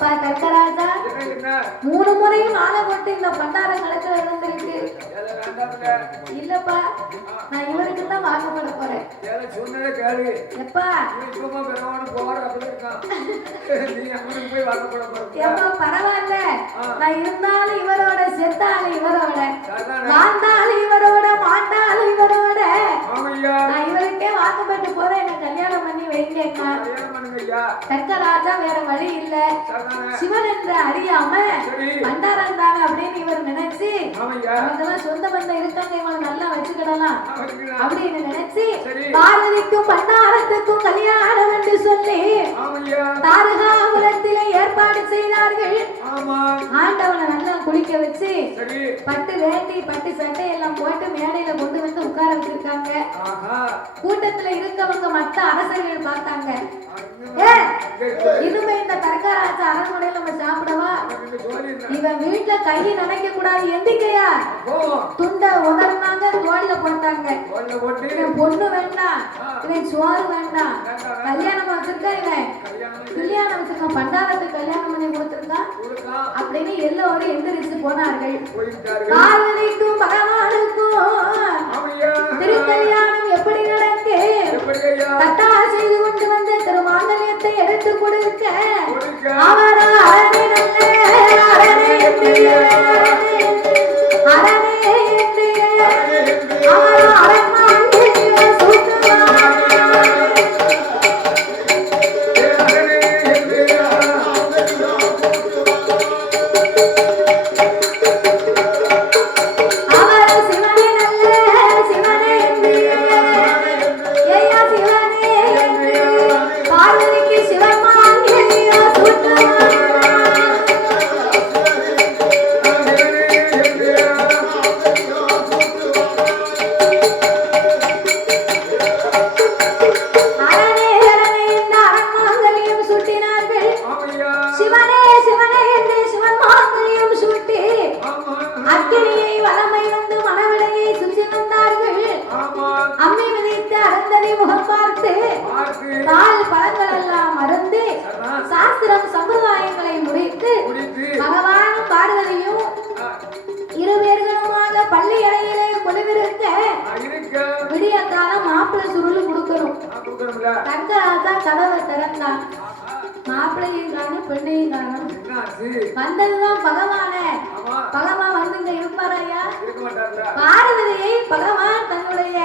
அப்பா கற்கராஜா 3 முறையும் மாலை போட்டு இந்த பண்டார கலத்துல இருந்திருக்கு. இல்லப்பா நான் இவருக்கு தான் வாக்கப்பட போறேன். எப்பா பரவாயில்ல, நான் இருந்தாலும் இவரோட, செத்தாலும் இவரோட, வாழ்ந்தாலும் இவரோட, மாண்டாலும் இவரோட, நான் இவருக்கே வாக்கப்பட்டு போறேன். என்ன கல்யாணம் பண்ணி வைங்கக்கா. கற்கராஜா வேற வழி இல்ல, சிவன் என்று அறியாம பண்டாரம் தானே அப்படின்னு இவர் நினைச்சு, அவங்கெல்லாம் சொந்த பந்தம் இருக்காங்க, இவங்க நல்லா வச்சுக்கிடலாம் அப்படின்னு நினைச்சு பார்வதிக்கும் பண்டாரத்துக்கும் கல்யாணம் என்று சொல்லி தாரகாபுரத்திலே ஏற்பாடு செய்தார்கள். ஆண்டவனை நல்லா குளிக்க வச்சு பட்டு வேட்டி பட்டு சட்டை எல்லாம் போட்டு மேடையில கொண்டு வந்து உட்கார வச்சிருக்காங்க. கூட்டத்துல இருக்கவங்க மற்ற அரசர்கள் பார்த்தாங்க, இனிமே இந்த கற்கராஜா அரண்மனையில நம்ம சாப்பிடவா? இவன் வீட்டுல கையை நினைக்க கூடாது, எந்திக்கையா துண்டை உணர்ந்தாங்க, தோல்ல போட்டாங்க. பொண்ணு வேண்டாம், இவன் சோறு வேண்டாம், கல்யாணம் வச்சிருக்கா, இவன் கல்யாணம் வச்சிருக்கான், பண்டாரத்துக்கு கல்யாணம் பண்ணி கொடுத்திருக்கான் அப்படின்னு எல்லோரும் எந்திரிச்சு போனார்கள். பார்வதிக்கும் பகவானுக்கும் திருக்கல்யாணம் எப்படி நடக்கு? கட்டா செய்து கொண்டு வந்த திருமாங்கல்யத்தை எடுத்து கொடுக்க அவரா அரணை நல்ல அரணை அவரா அரண்மாங்கிய சூட்டுமா கற்கராஜா கதவை திறந்தான். மாப்பிள்ளையும் காணும், பெண்ணையும் காணும். வந்ததுதான் பகவானே. பகவான் வந்துங்க இருப்பாரையா? பார்வதியை பகவான் தன்னுடைய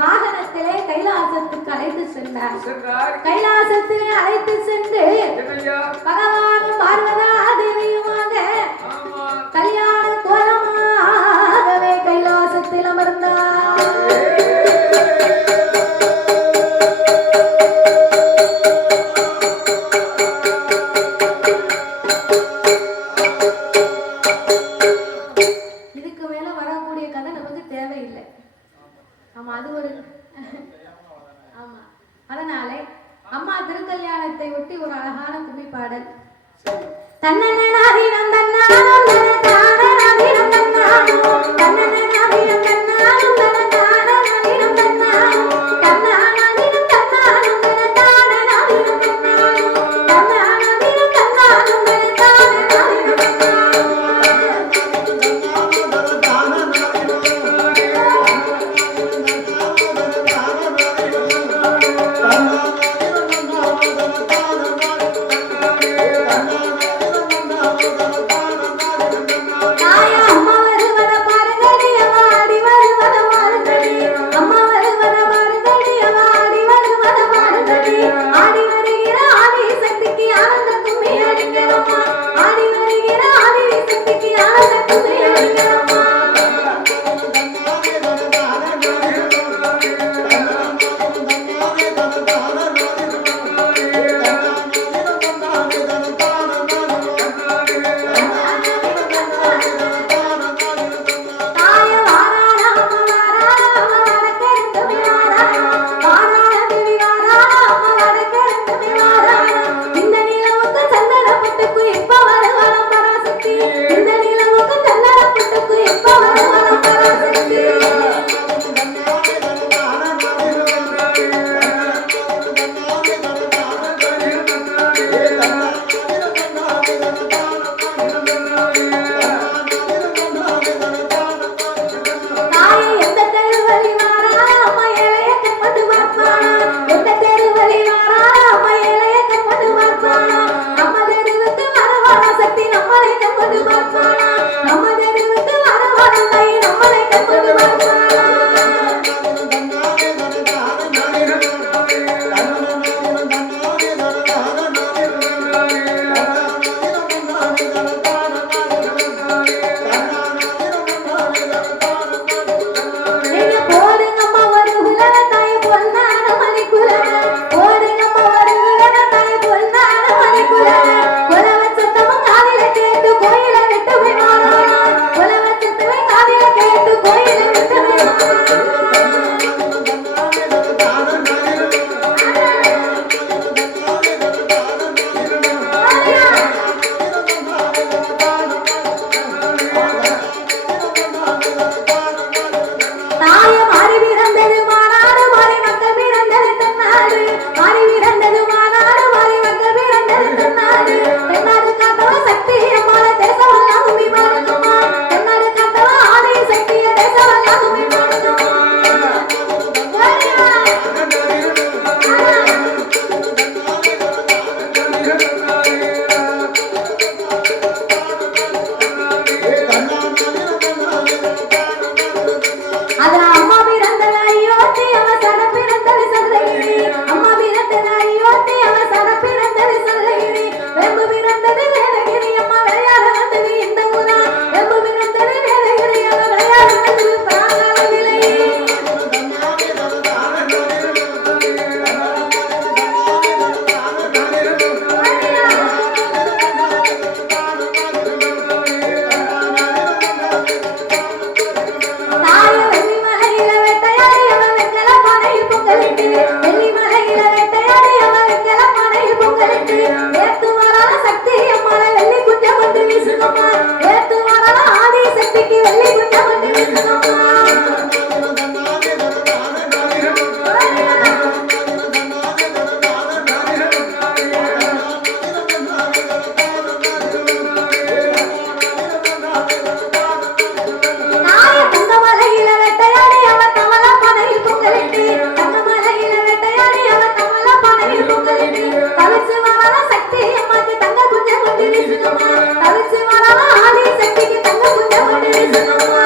வாகனத்திலே கைலாசத்துக்கு அழைத்து சென்றார். கைலாசத்திலே அழைத்து சென்று பகவானும் பார்வதா தேவியுமாக கல்யாண கோலமாகவே கைலாசத்தில் அமர்ந்தார். அதனாலே அம்மா திருக்கல்யாணத்தை ஒட்டி ஒரு அழகான கும்மி பாடல். தன்னன்னாதீனம் தன்னாலும் தனதானதீனம் தன்னாலும் தன்னன்னாதீனம் தன்னாலும் தனதானதீனம் தன்னாலும் தன்னானதீனம் தன்னாலும் தனதானதீனம் தன்னாலும் தன்னானதீனம் தன்னாலும் தனதானதீனம் தவிச்சு வராத சக்தி அம்மாக்கு தங்க குஞ்சம் கொண்டு வீசுங்கம்மா தவிச்சு வராத ஆதி சக்திக்கு தங்க குஞ்சம் கொண்டு வீசுங்கம்மா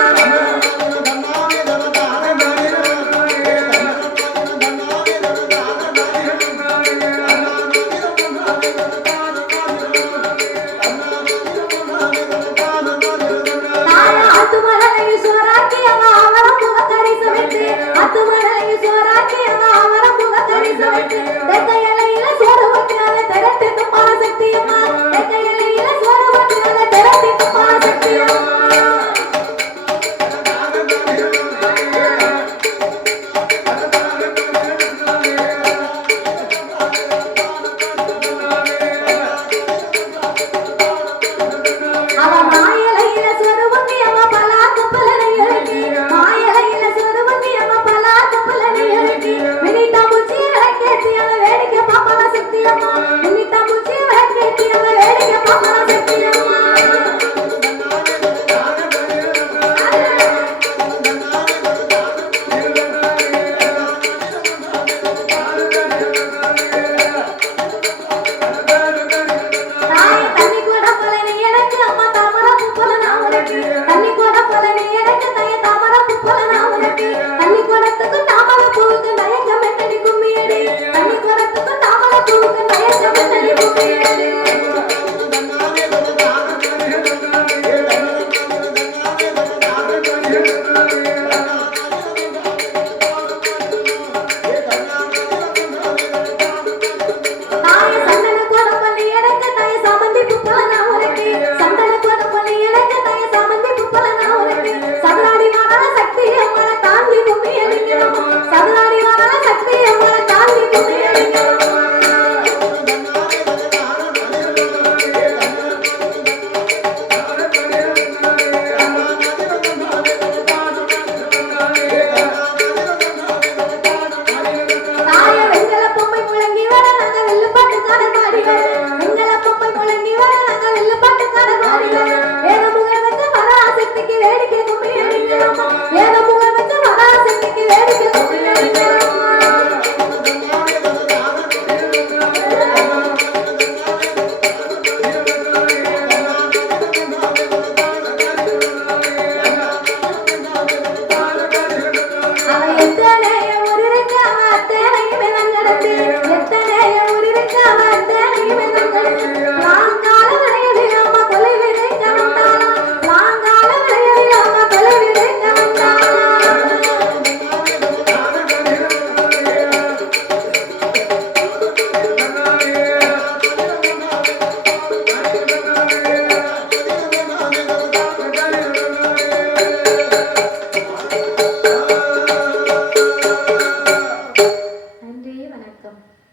வணக்கம்.